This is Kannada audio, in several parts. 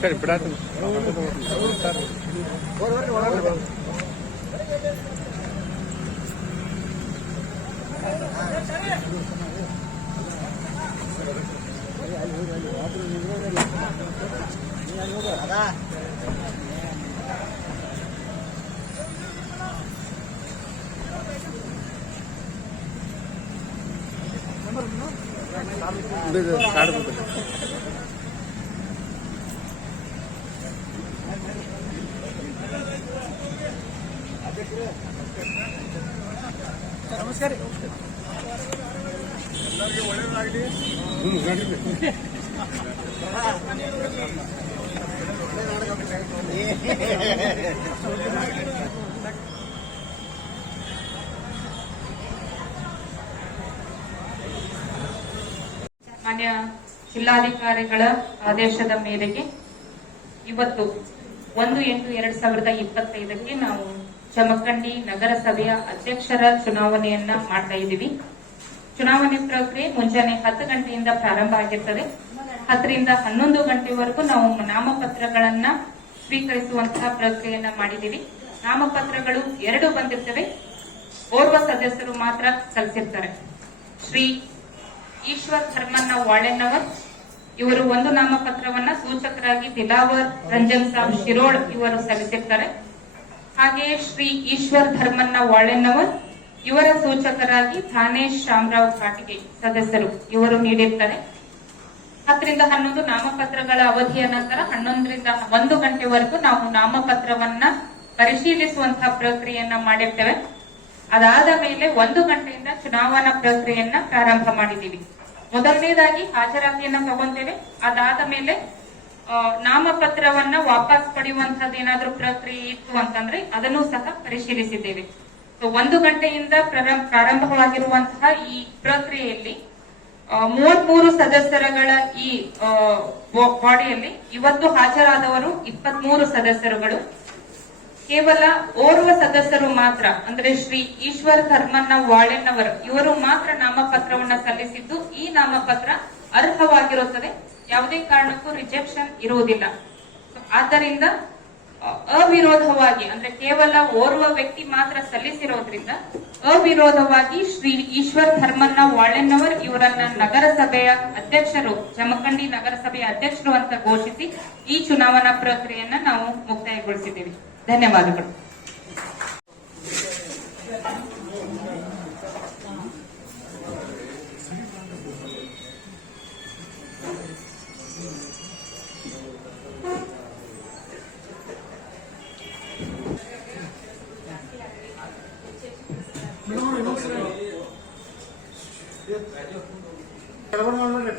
ఇక్కడ ఇప్పుడు காடு கொடுத்து ನಮಸ್ಕಾರ. ಎಲ್ಲರಿಗೂ ಒಳ್ಳೆಯದಾಗಲಿ ಮಾನ್ಯ ಜಿಲ್ಲಾಧಿಕಾರಿಗಳ ಆದೇಶದ ಮೇರೆಗೆ ಇವತ್ತು ಒಂದು ಎಂಟು ಎರಡ್ ಸಾವಿರದ ಇಪ್ಪತ್ತೈದಕ್ಕೆ ನಾವು ಚಮಕಂಡಿ ನಗರಸಭೆಯ ಅಧ್ಯಕ್ಷರ ಚುನಾವಣೆಯನ್ನ ಮಾಡ್ತಾ ಇದ್ದೀವಿ. ಚುನಾವಣೆ ಪ್ರಕ್ರಿಯೆ ಮುಂಜಾನೆ ಹತ್ತು ಗಂಟೆಯಿಂದ ಪ್ರಾರಂಭ ಆಗಿರ್ತದೆ. ಹತ್ತರಿಂದ ಹನ್ನೊಂದು ಗಂಟೆವರೆಗೂ ನಾವು ನಾಮಪತ್ರಗಳನ್ನ ಸ್ವೀಕರಿಸುವಂತಹ ಪ್ರಕ್ರಿಯೆಯನ್ನ ಮಾಡಿದ್ದೀವಿ. ನಾಮಪತ್ರಗಳು ಎರಡು ಬಂದಿರ್ತವೆ. ಓರ್ವ ಸದಸ್ಯರು ಮಾತ್ರ ಸಲ್ಲಿಸಿರ್ತಾರೆ ಶ್ರೀ ಈಶ್ವರ್ ಧರ್ಮಣ್ಣ ವಾಳೆನ್ನವರ್ ಇವರು ಒಂದು ನಾಮಪತ್ರವನ್ನ ಸೂಚಕರಾಗಿ ದಿಲಾವರ್, ರಂಜನ್ ಸಾಬ್ ಶಿರೋಳ್ ಇವರು ಸಲ್ಲಿಸಿರ್ತಾರೆ. ಹಾಗೆಯೇ ಶ್ರೀ ಈಶ್ವರ್ ಧರ್ಮಣ್ಣ ವಾಳೆನ್ನವರ್ ಇವರ ಸೂಚಕರಾಗಿ ಥಾನೇಶ್ ಶಾಮರಾವ್ ಕಾಟಿಗೆ ಸದಸ್ಯರು ಇವರು ನೀಡಿರ್ತಾರೆ. ಹತ್ತರಿಂದ ಹನ್ನೊಂದು ನಾಮಪತ್ರಗಳ ಅವಧಿಯ ನಂತರ ಹನ್ನೊಂದರಿಂದ ಒಂದು ಗಂಟೆವರೆಗೂ ನಾವು ನಾಮಪತ್ರವನ್ನ ಪರಿಶೀಲಿಸುವಂತಹ ಪ್ರಕ್ರಿಯೆಯನ್ನ ಮಾಡಿರ್ತೇವೆ. ಅದಾದ ಮೇಲೆ ಒಂದು ಗಂಟೆಯಿಂದ ಚುನಾವಣಾ ಪ್ರಕ್ರಿಯೆಯನ್ನ ಪ್ರಾರಂಭ ಮಾಡಿದ್ದೀವಿ. ಮೊದಲನೇದಾಗಿ ಹಾಜರಾತಿಯನ್ನ ತಗೊಂತೇವೆ. ಅದಾದ ಮೇಲೆ ನಾಮಪತ್ರವನ್ನ ವಾಪಸ್ ಪಡೆಯುವಂತದ್ದು ಏನಾದ್ರೂ ಪ್ರಕ್ರಿಯೆ ಇತ್ತು ಅಂತಂದ್ರೆ ಅದನ್ನು ಸಹ ಪರಿಶೀಲಿಸಿದ್ದೇವೆ. ಒಂದು ಗಂಟೆಯಿಂದ ಪ್ರಾರಂಭ- ಪ್ರಾರಂಭವಾಗಿರುವಂತಹ ಈ ಪ್ರಕ್ರಿಯೆಯಲ್ಲಿ ಮೂವತ್ಮೂರು ಸದಸ್ಯರುಗಳ ಈ ಬಾಡಿಯಲ್ಲಿ ಇವತ್ತು ಹಾಜರಾದವರು ಇಪ್ಪತ್ಮೂರು ಸದಸ್ಯರುಗಳು. ಕೇವಲ ಓರ್ವ ಸದಸ್ಯರು ಮಾತ್ರ, ಅಂದ್ರೆ ಶ್ರೀ ಈಶ್ವರ್ ಧರ್ಮನ್ನ ವಾಳೆನ್ನವರು ಇವರು ಮಾತ್ರ ನಾಮಪತ್ರವನ್ನ ಸಲ್ಲಿಸಿದ್ದು, ಈ ನಾಮಪತ್ರ ಅರ್ಹವಾಗಿರುತ್ತದೆ. ಯಾವುದೇ ಕಾರಣಕ್ಕೂ ರಿಜೆಕ್ಷನ್ ಇರುವುದಿಲ್ಲ. ಆದ್ದರಿಂದ ಅವಿರೋಧವಾಗಿ, ಅಂದ್ರೆ ಕೇವಲ ಓರ್ವ ವ್ಯಕ್ತಿ ಮಾತ್ರ ಸಲ್ಲಿಸಿರೋದ್ರಿಂದ, ಅವಿರೋಧವಾಗಿ ಶ್ರೀ ಈಶ್ವರ್ ಧರ್ಮನ್ನ ವಾಳೆನ್ನವರ್ ಇವರನ್ನ ನಗರಸಭೆಯ ಅಧ್ಯಕ್ಷರು, ಜಮಖಂಡಿ ನಗರಸಭೆಯ ಅಧ್ಯಕ್ಷರು ಅಂತ ಘೋಷಿಸಿ ಈ ಚುನಾವಣಾ ಪ್ರಕ್ರಿಯೆಯನ್ನ ನಾವು ಮುಕ್ತಾಯಗೊಳಿಸಿದ್ದೇವೆ. ധന്യവാദങ്ങൾ.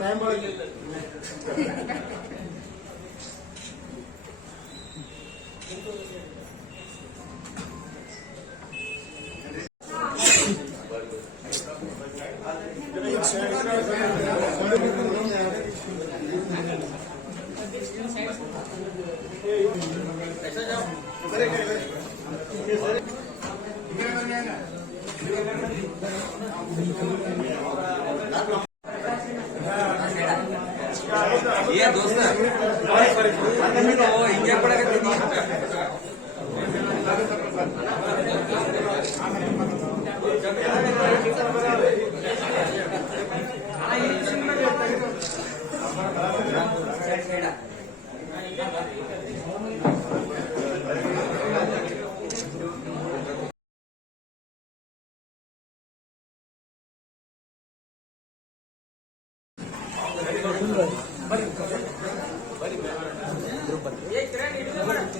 Time Dos, no, hoy ya.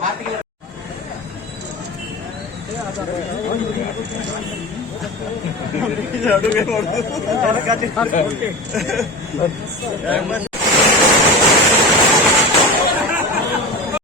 ಅಡುಗೆ